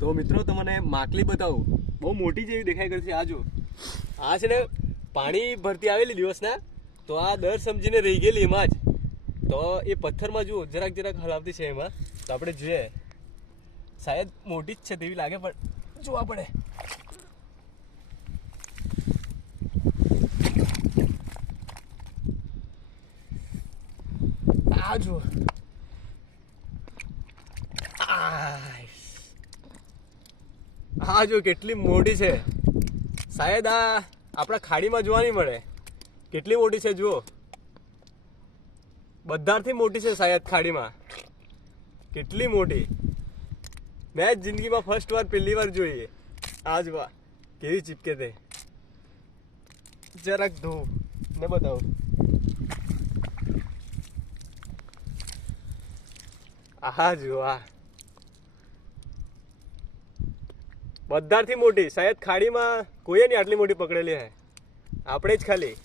તો મિત્રો તમને માકલી બતાવું, બહુ મોટી જેવી દેખાઈ કરશે. આ જો, આ છે ને પાણી ભરતી આવેલી દિવસના, તો આ દર સમજીને રહી ગયેલી એમાં જ. તો એ પથ્થરમાં જુઓ જરાક હલાવતી છે એમાં. તો આપણે જોઈએ, શાયદ મોટી જ છે તેવી લાગે, પણ જોવા પડે. આ જુઓ, આ જો કેટલી મોટી છે. શાયદ આ આપણા ખાડીમાં જોવા નહીં મળે. કેટલી મોટી છે જુઓ, બધાથી મોટી છે શાયદ ખાડીમાં. કેટલી મોટી, મેં જ જિંદગીમાં પહેલી વાર જોઈએ. આ જ વા કેવી ચીપકે તે. જરાક ધોઉં ને બતાવું. આ જુઓ, આ બધાથી મોટી. શાયદ ખાડીમાં કોઈએ નહીં આટલી મોટી પકડેલી હે, આપણે જ ખાલી.